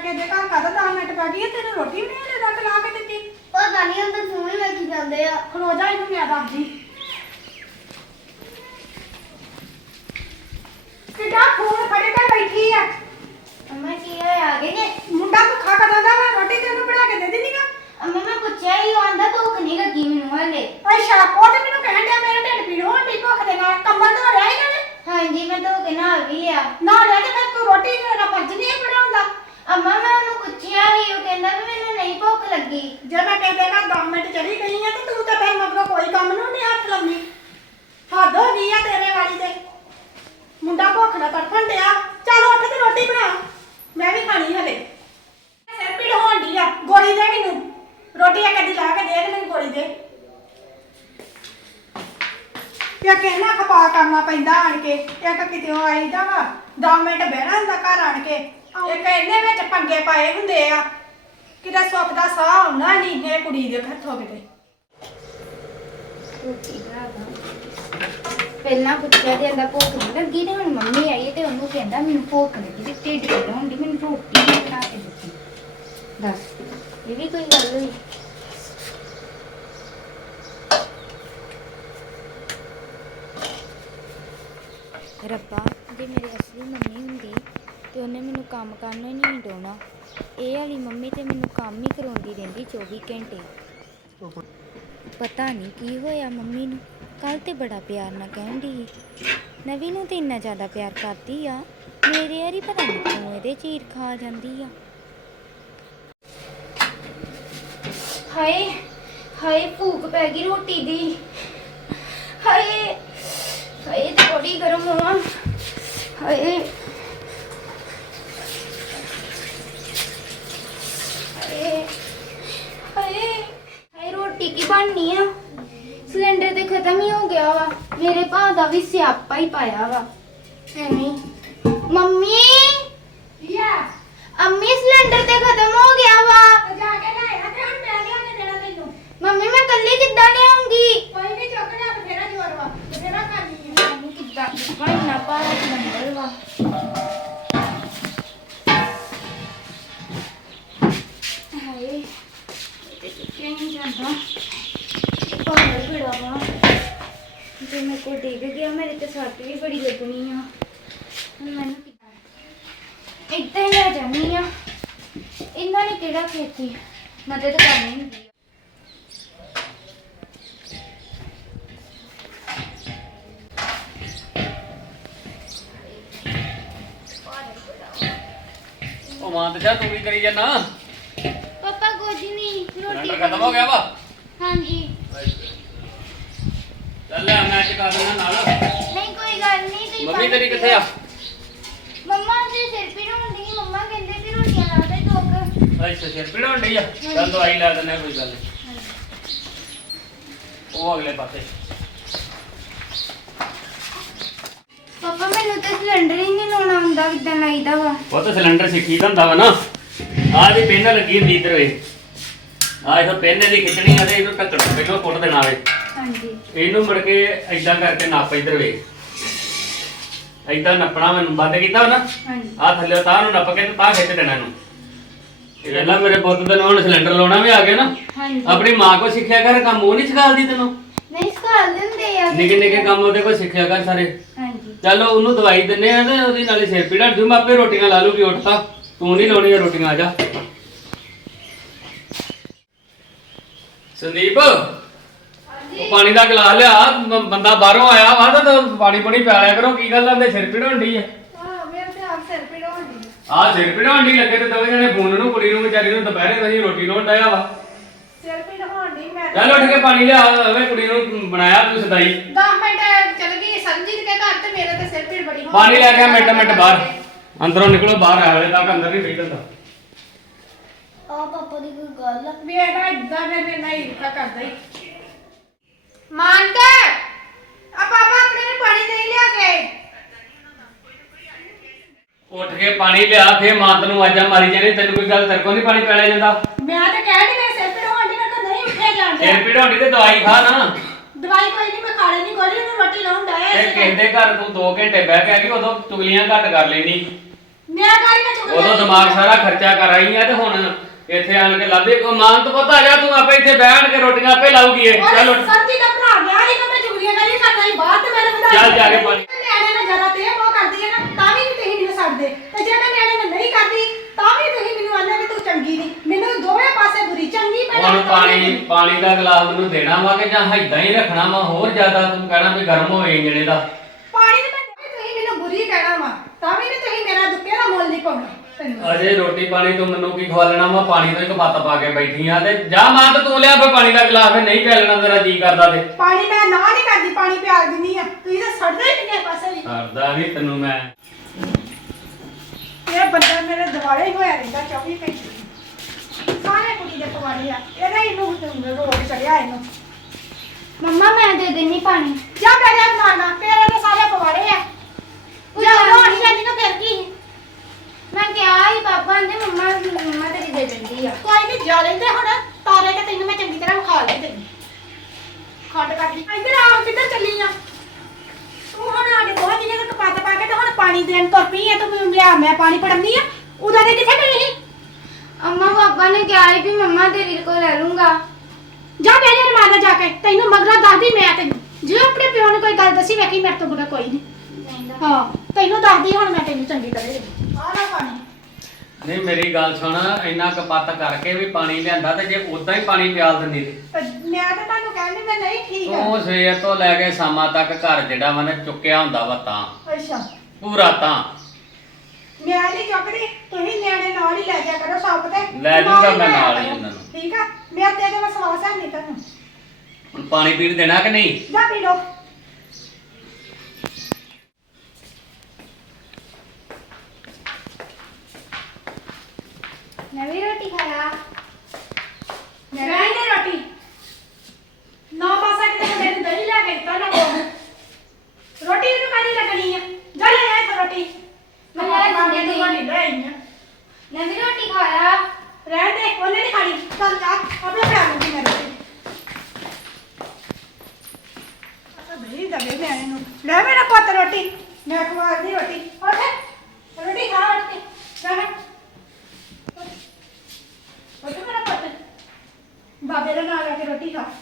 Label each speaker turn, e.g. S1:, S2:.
S1: कहते घर का 10 मिनट बैठी है तेरे रोटी भी नहीं हले तक ला के दी
S2: पता नहीं अंदर फोन ही वेखी जाते आ
S1: खलो जा इनू मैं दसदी किदा फोन फड़े के बैठी है
S2: अम्मा की है आगे ने
S1: मुंडा भुखा कदा वा रोटी तेनू बना के दे देनी का
S2: अम्मा मैं पूछा ही आंदा तो नहीं लगी मैनू हले
S1: अच्छा ओ ते मैनू कहन दिया मेरे ढिड पीड़ होण दी भुख दे नाल कंबल धो लिया इन्हां ने
S2: हां जी मैं तो के नाल भी लिया
S1: ना लिया ते फिर तू रोटी मेरा फर्ज नहीं बनाउंदा
S2: अम्मा मैं ਉਹਨੂੰ ਪੁੱਛਿਆ ਹੀ ਉਹ ਕਹਿੰਦਾ ਵੀ ਮੈਨੂੰ ਨਹੀਂ ਭੁੱਖ ਲੱਗੀ
S1: ਜੇ ਮੈਂ ਕਹਿੰਦੇ ਨਾ 10 ਮਿੰਟ ਚਲੀ ਗਈ ਆ ਤੇ ਤੂੰ ਤਾਂ ਫਿਰ ਮਗਰੋਂ ਕੋਈ ਕੰਮ ਨੂੰ ਨਹੀਂ ਹੱਥ ਲਾਉਣੀ ਹੱਦ ਹੋ ਗਈ ਆ ਤੇਰੇ ਵਾਲੀ ਤੇ ਮੁੰਡਾ ਭੁੱਖ ਨਾਲ ਤੜਫਣ ਡਿਆ ਚੱਲ ਉੱਠ ਤੇ ਰੋਟੀ ਬਣਾ ਮੈਂ ਵੀ ਖਾਣੀ ਹਲੇ ਸਿਰ ਪੀੜ ਹੋਣ ਡਈ ਆ ਗੋਲੀ ਦੇ ਮੈਨੂੰ ਰੋਟੀ ਆ ਕਦੀ ਲਾ ਕੇ ਦੇ ਤੇ ਮੈਨੂੰ ਗੋਲੀ ਦੇ ਪਿਆ ਕਹਿਣਾ ਖਪਾ ਕਰਨਾ ਪੈਂਦਾ ਆਣ ਕੇ ਇੱਕ ਕਿਤੇ ਆਈਦਾ ਵਾ 10 ਮਿੰਟ ਬਹਿਣਾ ਹੁੰਦਾ ਘਰ ਆਣ ਕੇ ਇੱਕ ਇਹਨੇ ਵਿੱਚ ਪੰਗੇ ਪਾਏ ਹੁੰਦੇ ਆ ਕਿਤੇ ਸੁੱਖ ਦਾ ਸਾਹ ਆਉਣਾ ਨਹੀਂ ਇਹ ਕੁੜੀ ਦੇ ਹੱਥੋਂ ਕਿਤੇ
S2: ਰੋਟੀ ਬਣਾ ਦਾਂ ਪਹਿਲਾਂ ਪੁੱਛਿਆ ਤੇ ਕਹਿੰਦਾ ਭੁੱਖ ਨਹੀਂ ਲੱਗੀ ਤੇ ਹੁਣ ਮੰਮੀ ਆਈ ਤੇ ਉਹਨੂੰ ਕਹਿੰਦਾ ਮੈਨੂੰ ਭੁੱਖ ਲੱਗੀ ਤੇ ਢਿੱਡ ਪੀੜ ਹੁੰਦੀ ਮੈਨੂੰ ਰੋਟੀ ਨਹੀਂ ਬਣਾ ਕੇ ਦਿੱਤੀ ਦੱਸ ਇਹ ਵੀ ਕੋਈ ਗੱਲ ਹੋਈ ਰੱਬਾ ਜੇ ਮੇਰੀ ਅਸਲੀ ਮੰਮੀ ਹੁੰਦੀ ਤੇ ਉਹਨੇ ਮੈਨੂੰ ਕੰਮ ਕਰਨ ਹੀ ਨਹੀਂ ਡਾਉਣਾ ਇਹ ਵਾਲੀ ਮੰਮੀ ਤੇ ਮੈਨੂੰ ਕੰਮ ਹੀ ਕਰਾਉਂਦੀ ਰਹਿੰਦੀ 24 ਘੰਟੇ ਪਤਾ ਨਹੀਂ ਕੀ ਹੋਇਆ ਮੰਮੀ ਨੂੰ ਕੱਲ ਤੇ ਬੜਾ ਪਿਆਰ ਨਾਲ ਕਹਿੰਦੀ ਸੀ ਨਵੀ ਨੂੰ ਤੇ ਇੰਨਾ ਜ਼ਿਆਦਾ ਪਿਆਰ ਕਰਦੀ ਆ ਮੇਰੇ ਯਾਰੀ ਪਤਾ ਨਹੀਂ ਕਿਉਂ ਇਹਦੇ ਚੀਰ ਖਾ ਜਾਂਦੀ ਆ ਹਾਏ ਹਾਏ ਭੂਖ ਪੈ ਗਈ ਰੋਟੀ ਦੀ ਹਾਏ ਹਾਏ ਥੋੜੀ ਗਰਮ ਹੋਵਾਂ ਹਾਏ ਹਾਏ ਹਾਏ ਰੋਟੀ ਕੀ ਬਣਨੀ ਆ ਸਿਲੰਡਰ ਤੇ ਖਤਮ ਹੀ ਹੋ ਗਿਆ ਵਾ ਮੇਰੇ ਭਾ ਦਾ ਵੀ ਸਿਆਪਾ ਹੀ ਪਾਇਆ ਵਾ ਐਵੇਂ ਮੰਮੀ
S1: ਯਾ
S2: ਅੰਮੀ ਸਿਲੰਡਰ ਤੇ ਖਤਮ ਹੋ ਗਿਆ ਵਾ
S1: ਜਾ ਕੇ ਲੈ ਆ ਤੇ ਹੁਣ ਮੈਂ ਲਿਆ ਕੇ ਦੇਣਾ ਤੈਨੂੰ
S2: ਮੰਮੀ ਮੈਂ ਕੱਲੀ ਕਿੱਦਾਂ ਲਿਆਉਂਗੀ
S1: ਕੋਈ ਨਹੀਂ ਚੁੱਕ ਲਿਆ ਬਥੇਰਾ ਜ਼ੋਰ ਵਾ ਬਥੇਰਾ ਕਰਨੀ ਹੈ
S2: ਮੰਮੀ ਕਿੱਦਾਂ ਭਾਈਨਾ ਪਾਰਾ ਸਿਲੰਡਰ ਵਾ ਹਾਏ ਤੇ ਚੁੱਕਿਆ ਨਹੀਂ ਜਾਂਦਾ ਪਾਰਾ ਬੜਾ ਵਾ ਜੇ ਮੇਰੇ ਕੋਲ ਡਿੱਗ ਗਿਆ ਮੇਰੇ ਤੇ ਸੱਟ ਵੀ ਬੜੀ ਲੱਗਣੀ ਆ ਹੁਣ ਮੈਨੂੰ ਕਿੱਦਾਂ ਇੱਦਾਂ ਹੀ ਲੈ ਜਾਣੀ ਆ ਇਹਨਾਂ ਨੇ ਕਿਹੜਾ ਖੇਤੀ ਮਦਦ ਕਰਨੀ ਹੁੰਦੀ ਆ
S3: ਉਹ ਮਾਂ ਤੇ ਜਾ ਤੂੰ ਕੀ ਕਰੀ ਜਾਨਾ
S2: ਪਾਪਾ ਕੁਝ ਨਹੀਂ ਰੋਟੀ
S3: ਸਿਲੰਡਰ ਖਤਮ ਹੋ ਗਿਆ ਵਾ
S2: ਹਾਂਜੀ
S3: ਚੱਲ ਲੈ ਮੈਂ ਚਕਾ ਦੇਣਾ ਨਾਲ
S2: ਨਹੀਂ ਕੋਈ ਗੱਲ ਨਹੀਂ ਤੁਸੀਂ
S3: ਮੰਮੀ ਤੇਰੀ ਕਿੱਥੇ ਆ
S2: ਮੰਮਾ ਦੇ ਸਿਰ ਪੀੜ ਹੁੰਦੀ ਸੀ ਮੰਮਾ ਕਹਿੰਦੇ ਕਿ ਰੋਟੀਆਂ ਲਾ ਦੇ ਟੋਕ
S3: ਅੱਛਾ ਸਿਰ ਪੀੜ ਹੋਣ ਡਈ ਆ ਚੱਲ ਦਵਾਈ ਲੈ ਦਿੰਦੇ ਕੋਈ ਗੱਲ ਨਹੀਂ ਉਹ ਅਗਲੇ ਪਾਸੇ
S2: ਪਾਪਾ ਮੈਨੂੰ ਤਾਂ ਸਿਲੰਡਰ ਹੀ ਨਹੀਂ ਲਾਉਣਾ ਹੁੰਦਾ ਕਿੱਦਾਂ ਲਾਈਦਾ ਵਾ
S3: ਉਹ ਤਾਂ ਸਿਲੰਡਰ ਸਿੱਖੀ ਦਾ ਹੁੰਦਾ ਵਾ ਨਾ ਆਹ ਦੀ ਪਿੰਨ ਲੱਗੀ ਹੁੰਦੀ ਇੱਧਰ ਵੇ ਆਹ ਇਹ ਪਿੰਨ ਦੀ ਖਿੱਚਣੀ ਆ ਤੇ ਇਹਨੂੰ ਢੱਕਣਾ ਪਹਿਲਾਂ ਪੁੱਟ ਦੇਣਾ ਵੇ
S2: ਹਾਂਜੀ
S3: ਇਹਨੂੰ ਮੁੜ ਕੇ ਏਦਾਂ ਕਰਕੇ ਨੱਪ ਇੱਧਰ ਵੇ ਏਦਾਂ ਨੱਪਣਾ ਮੈਨੂੰ ਬੰਦ ਕੀਤਾ ਵਾ ਨਾ
S2: ਹਾਂਜੀ
S3: ਆਹ ਥੱਲੇ ਤਾਂ ਨੂੰ ਨੱਪ ਕੇ ਤੇ ਤਾਂ ਖਿੱਚ ਦੇਣਾ ਇਹਨੂੰ ਇਹ ਵੇਲਾ ਮੇਰੇ ਪੁੱਤ ਦੇ ਨੂੰ ਸਿਲੰਡਰ ਲਾਉਣਾ ਵੀ ਆ ਗਿਆ ਨਾ
S2: ਹਾਂਜੀ
S3: ਆਪਣੀ ਮਾਂ ਕੋ ਸਿੱਖਿਆ ਕਰ ਕੰਮ ਉਹ ਨਹੀਂ ਸਿਖਾਉਂਦੀ ਤੈਨੂੰ
S2: ਨਹੀਂ ਸਿਖਾ ਦਿੰਦੇ ਆ
S3: ਨਿੱਕੇ ਨਿੱਕੇ ਕੰਮ ਉਹਦੇ ਕੋਲ ਸਿੱਖਿਆ ਕਰ ਸਾਰੇ
S2: ਹਾਂਜੀ
S3: ਚਲੋ ਉਹਨੂੰ ਦਵਾਈ ਦਿੰਨੇ ਆ ਤੇ ਉਹਦੀ ਨਾਲੇ ਸਿਰ ਪੀੜਾ ਜੂ ਆਪੇ ਰੋਟੀਆਂ ਲਾ ਲੂਗੀ ਉੱਠ ਤਾਂ ਤੂੰ ਨਹੀਂ ਲਾਉਣੀਆਂ ਰੋਟੀਆਂ ਆ ਜਾ ਸੰਦੀਪ ਉਹ ਪਾਣੀ ਦਾ ਗਲਾਸ ਲਿਆ ਬੰਦਾ ਬਾਹਰੋਂ ਆਇਆ ਵਾ ਤਾਂ ਪਾਣੀ ਪਾਣੀ ਪਿਆ ਲਿਆ ਕਰੋ ਕੀ ਗੱਲ ਆਂਦੇ ਸਿਰ ਪੀੜ ਹੁੰਦੀ ਆ
S1: ਹਾਂ ਮੇਰੇ ਤੇ ਆਪ ਸਿਰ ਪੀੜ ਹੋਣੀ
S3: ਆਹ ਸਿਰ ਪੀੜ ਹੁੰਦੀ ਲੱਗੇ ਤੇ ਦੋਵੇਂ ਜਣੇ ਫੋਨ ਨੂੰ ਕੁੜੀ ਨੂੰ ਵਿਚਾਰੀ ਨੂੰ ਦੁਪਹਿਰੇ ਤੁਸੀਂ ਰੋਟੀ ਲਾਉਣ ਡਾਇਆ ਵਾ
S1: ਸਿਰ ਪੀੜ ਹੋਣੀ ਮੈਂ
S3: ਚੱਲ ਉੱਠ ਕੇ ਪਾਣੀ ਲਿਆ ਓਏ ਕੁੜੀ ਨੂੰ ਬਣਾਇਆ ਤੂੰ ਸਦਾਈ
S1: 10 ਮਿੰਟ ਚਲ ਗਈ ਸੰਜੀਤ ਦੇ ਘਰ ਤੇ ਮੇਰੇ ਤੇ ਸਿਰ ਪੀੜ ਬੜੀ ਹੋਣੀ
S3: ਪਾਣੀ ਲੈ ਕੇ ਆ ਮਿੰਟ ਬਾਹਰ ਅੰਦਰੋਂ ਨਿਕਲੋ ਬਾਹਰ ਆ ਹਲੇ ਤੱਕ ਅੰਦਰ ਨਹੀਂ ਬੈਠਦਾ
S2: ਆ ਪਾਪਾ ਦੀ ਕੋਈ ਗੱਲ ਆ
S1: ਵੀ ਇਹਦਾ ਇਦਾਂ ਮੇਰੇ ਨਹੀਂ ਇੱਦਾਂ ਕਰਦਾ ਹੀ ਮਾਨਕ ਆ ਪਾਪਾ ਆਪਣੇ ਨੇ ਪਾਣੀ ਨਹੀਂ ਲਿਆ ਕੇ
S3: ਉੱਠ ਕੇ ਪਾਣੀ ਲਿਆ ਫੇਰ ਮਾਂ ਤੈਨੂੰ ਆਵਾਜ਼ਾਂ ਮਾਰੀ ਜਾਣੀ ਤੈਨੂੰ ਕੋਈ ਗੱਲ ਤੇਰੇ ਕੋਲ ਨਹੀਂ ਪਾਣੀ ਪਿਆਲਿਆ ਜਾਂਦਾ
S1: ਮੈਂ ਤਾਂ ਕਹਿ ਨਹੀਂ ਮੇਰੇ ਸਿਰ ਪੀੜ ਹੋਣੀ ਮੈਂ ਤਾਂ ਨਹੀਂ ਉੱਠਿਆ ਜਾਂਦਾ
S3: ਸਿਰ ਪੀੜ ਹੁੰਦੀ ਤੇ ਦਵਾਈ ਖਾ ਨਾ
S1: ਦਵਾਈ ਕੋਈ ਨਹੀਂ ਮੈਂ ਖਾ ਲੈਣੀ ਗੋਲੀ ਨੂੰ ਰੋਟੀ ਲਾਉਣ
S3: ਤੇ
S1: ਡਾਇਆ
S3: ਕਿਸੇ ਦੇ ਘਰ ਤੂੰ 2 ਘੰਟੇ ਬਹਿ ਕੇ ਆ ਗਈ ਉਦੋਂ ਚੁਗਲੀਆਂ ਘੱਟ ਕਰ ਲੈਣੀ
S1: ਮੈਂ ਕਾਹਦੀ ਮੈਂ ਚੁਗਲੀਆਂ
S3: ਉਦੋਂ ਦਿਮਾਗ ਸਾਰਾ ਖਰਚਾ ਕਰ ਆਈ ਆ ਤੇ ਹੁਣ ਇੱਥੇ ਆਣ ਕੇ ਲੱਭੇ ਕੋ ਮਾਨ ਤੋਂ ਪਤਾ ਜਾ ਤੂੰ ਆਪੇ ਇੱਥੇ ਬੈਠ ਕੇ ਰੋਟੀਆਂ ਆਪੇ ਲਾਉਗੀ ਇਹ ਚੱਲ ਉੱਠ।
S1: ਸਬਜ਼ੀ ਦਾ ਭਰਾ ਗਿਆ ਸੀ ਕਿ ਮੈਂ ਚੁਗਲੀਆਂ ਕਰੀ ਕਰਨਾ ਸੀ ਬਾਅਦ ਤੇ ਮੈਨੂੰ ਵਧਾਈ
S3: ਚੱਲ ਜਾ ਕੇ ਪਾਣੀ।
S1: ਨਿਆਣੇ ਨਾਲ ਜਰਾ ਤੇ ਉਹ ਕਰਦੀ ਹੈ ਨਾ ਤਾਂ ਵੀ ਤੁਸੀਂ ਮੈਨੂੰ ਛੱਡਦੇ ਤੇ ਜੇ ਮੈਂ ਨਿਆਣੇ ਨਾਲ ਨਹੀਂ ਕਰਦੀ ਤਾਂ ਵੀ ਤੁਸੀਂ ਮੈਨੂੰ ਆਂਦੇ ਵੀ ਤੂੰ ਚੰਗੀ ਨਹੀਂ ਮੈਨੂੰ ਦੋਵੇਂ ਪਾਸੇ ਬੁਰੀ ਚੰਗੀ ਮੈਂ
S3: ਹੁਣ ਪਾਣੀ ਦਾ ਗਲਾਸ ਮੈਨੂੰ ਦੇਣਾ ਵਾ ਕਿ ਜਾਂ ਏਦਾਂ ਹੀ ਰੱਖਣਾ ਵਾ ਹੋਰ ਜ਼ਿਆਦਾ ਤੂੰ ਕਹਿਣਾ ਵੀ ਗਰਮ ਹੋਏ ਇੰਜਣੇ ਦਾ
S1: ਪਾਣੀ ਤੇ ਮੈਂ ਤੁਸੀਂ ਮੈਨੂੰ ਬੁਰੀ ਕਹਿਣਾ ਵਾ ਤਾਂ ਵੀ ਨਹੀਂ ਤੁਸੀਂ ਮੇਰਾ ਦੁੱਕੇ ਦਾ ਮੁੱਲ ਨਹੀਂ ਪਾਉਣਾ ਤੈਨੂੰ
S3: ਅਜੇ ਰੋਟੀ ਪਾਣੀ ਤੂੰ ਮੈਨੂੰ ਕੀ ਖਵਾਲਣਾ ਵਾ ਪਾਣੀ ਤੋਂ ਇੱਕ ਪੱਤ ਪਾ ਕੇ ਬੈਠੀ ਆ ਤੇ ਜਾ ਮਾਂ ਤੇ ਤੂੰ ਲਿਆ ਫੇ ਪਾਣੀ ਦਾ ਗਲਾਸ ਫੇ ਨਹੀਂ ਪਿਆਲਣਾ ਤੇਰਾ ਜੀ ਕਰਦਾ ਤੇ
S1: ਪਾਣੀ ਮੈਂ ਨਾ ਨਹੀਂ ਕਰਦੀ ਪਾਣੀ ਪਿਆਲ ਦਿੰਦੀ ਆ ਤੁਸੀਂ ਤਾਂ ਛੱਡਦੇ ਹੀ ਨਹੀਂ ਪਾਸੇ ਵੀ
S3: ਕਰਦਾ ਨਹੀਂ ਤੈਨੂੰ ਮੈਂ
S1: ਇਹ ਬੰਦਾ ਮੇਰੇ ਦਿਵਾਲੇ ਹੀ ਹੋਇਆ ਰਹਿੰਦਾ 24 ਘੰਟੇ ਸਾਰੇ ਕੁੜੀ ਦੇ ਪਵਾੜੇ ਆ ਇਹਦਾ ਹੀ ਨੂੰ ਰੋਗ ਚੜਿਆ ਇਹਨੂੰ
S2: ਮੰਮਾ ਮੈਂ ਦੇ ਦੇਣੀ ਪਾਣੀ।
S1: ਜਾ ਮੇਰੇ ਮਾਰਨਾ ਤੇਰੇ ਦੇ ਸਾਰੇ ਪਵਾੜੇ ਆ ਜਾ ਰੋਣੀ ਜਾਂਦੀ ਨਾ ਫਿਰ ਕੀ
S2: ਮੈਂ ਕਿਹਾ ਹੀ ਪਾਪਾ ਨੇ ਮੰਮਾ ਤੇਰੀ ਦੇ ਦਿੰਦੀ ਆ।
S1: ਕੋਈ ਨਹੀਂ ਜਾ ਲੈਂਦੇ ਹੁਣ ਤਾਰੇ ਤੇ ਤੈਨੂੰ ਮੈਂ ਚੰਗੀ ਤਰ੍ਹਾਂ ਖਾ ਲੈ ਤੈਨੂੰ ਖੱਡ ਕਰਦੀ ਇੱਧਰ ਆ ਕਿੱਧਰ ਚੱਲੀ ਆ ਤੂੰ ਹੁਣ ਆਡੇ ਕੋਹ ਜਿਹਨੇ ਤੇ ਕਪੱਤ ਪਾ ਕੇ ਤੇ ਹੁਣ ਪਾਣੀ ਦੇਣ ਤੁਰ ਪਈ ਆ ਤੂੰ ਮੈਨੂੰ ਲਿਆ ਮੈਂ ਪਾਣੀ ਪੜਨੀ ਆ ਉਦੋਂ ਦੇ ਕਿੱਥੇ ਗਈ ਸੀ
S2: ਅੰਮਾ ਪਾਪਾ ਨੇ ਕਿਹਾ ਸੀ ਵੀ ਮੰਮਾ ਤੇਰੇ ਕੋਲ ਲੈ ਲੂੰਗਾ।
S1: ਜਾ ਮੇਰੇ ਰਮਾਨਾ ਜਾ ਕੇ ਤੈਨੂੰ ਮਗਰਾ ਦੱਸਦੀ ਮੈਂ ਤੈਨੂੰ ਜੇ ਆਪਣੇ ਪਿਓ ਨੂੰ ਕੋਈ ਗੱਲ ਦੱਸੀ ਵੇਖੀ ਮੇਰੇ ਤੋਂ ਬੁਰਾ ਕੋਈ ਨਹੀਂ ਹਾਂ ਤੈਨੂੰ ਦੱਸਦੀ ਹੁਣ ਮੈਂ ਤੈਨੂੰ ਚੰਗੀ ਤਰ੍ਹਾਂ ਆ ਲੈ ਪਾਣੀ
S3: ਨਹੀਂ ਮੇਰੀ ਗੱਲ ਸੁਣ ਇੰਨਾ ਕਪੱਤ ਕਰਕੇ ਵੀ ਪਾਣੀ ਲਿਆਂਦਾ ਤੇ ਜੇ ਉਦਾਂ ਹੀ ਪਾਣੀ ਪਿਆਲ ਦਿੰਦੀ ਤੇ
S1: ਮੈਂ ਤਾਂ ਤੁਹਾਨੂੰ ਕਹਿੰਦੀ ਮੈਂ ਨਹੀਂ ਠੀਕ ਆ
S3: ਤੂੰ ਸਵੇਰ ਤੋਂ ਲੈ ਕੇ ਸ਼ਾਮਾਂ ਤੱਕ ਘਰ ਜਿਹੜਾ ਵਾ ਨਾ ਚੁੱਕਿਆ ਹੁੰਦਾ ਵਾ ਤਾਂ
S1: ਅੱਛਾ
S3: ਪੂਰਾ ਤਾਂ
S1: ਮੈਂ ਨਹੀਂ ਚੁੱਕਦੀ ਤੁਸੀਂ ਨਿਆਣੇ ਨਾਲ ਹੀ ਲੈ ਜਾ ਕਰੋ ਸ਼ਾਪ ਤੇ
S3: ਲੈ ਜਾਊਂਗਾ ਮੈਂ
S1: ਹੀ
S3: ਨਾਲ
S1: ਲਿਆਇਆ
S3: ਹੀ
S1: ਕਰੋ।
S3: ਉਹਨਾਂ ਨੂੰ।
S1: ਠੀਕ ਆ ਮੇਰੇ ਤੇ ਇਹਦਾ ਵਿਸ਼ਵਾਸ ਹੈ ਨਹੀਂ ਤੁਹਾਨੂੰ
S3: ਹੁਣ ਪਾਣੀ ਪੀਣ ਦੇਣਾ ਕਿ ਨਹੀਂ
S1: ਜਾ ਪੀ ਲਓ
S2: ਨਵੀਂ ਰੋਟੀ ਖਾਇਆ।
S1: ਮੈਂ ਨਹੀਂ ਰੋਟੀ ਨਾ ਪਾਸਾ ਕਿਤੇ ਮੈਨੂੰ ਦਹੀਂ ਲੈ ਕੇ ਦਿੱਤਾ ਨਾ ਕੋਲ ਰੋਟੀ ਇਹਨੂੰ ਕਾਹਦੀ ਲੱਗਣੀ ਆ ਜਾ ਲੈ ਆ ਇੱਥੋਂ ਰੋਟੀ
S2: ਮੈਂ ਲੈ
S1: ਮਾਮੇ
S2: ਜਾਂਦੀ
S1: ਨੂੰ ਨਹੀਂ ਲੈ ਆਈ ਆ
S2: ਨਵੀਂ ਰੋਟੀ ਖਾਇਆ।
S1: ਰਹਿ ਦੇ ਉਹਨੇ ਨਹੀਂ ਖਾਣੀ ਚੱਲ ਜਾ ਆਪਣੇ ਭਰਾ ਨੂੰ ਦੀ ਮੇਰੇ ਅੱਛਾ ਬਈ ਦਵੇ ਮੈਂ ਇਹਨੂੰ ਲੈ ਮੇਰਾ ਪੁੱਤ ਰੋਟੀ ਮੈਂ ਖਵਾਉਂਦੀ ਰੋਟੀ ਉੱਠ ਰੋਟੀ ਖਾ ਉੱਠ ਕੇ ਜਾ ਉੱਠ ਮੇਰਾ ਪੁੱਤ ਬਾਬੇ ਦਾ ਨਾਲ ਆ ਕੇ ਰੋਟੀ ਖਾ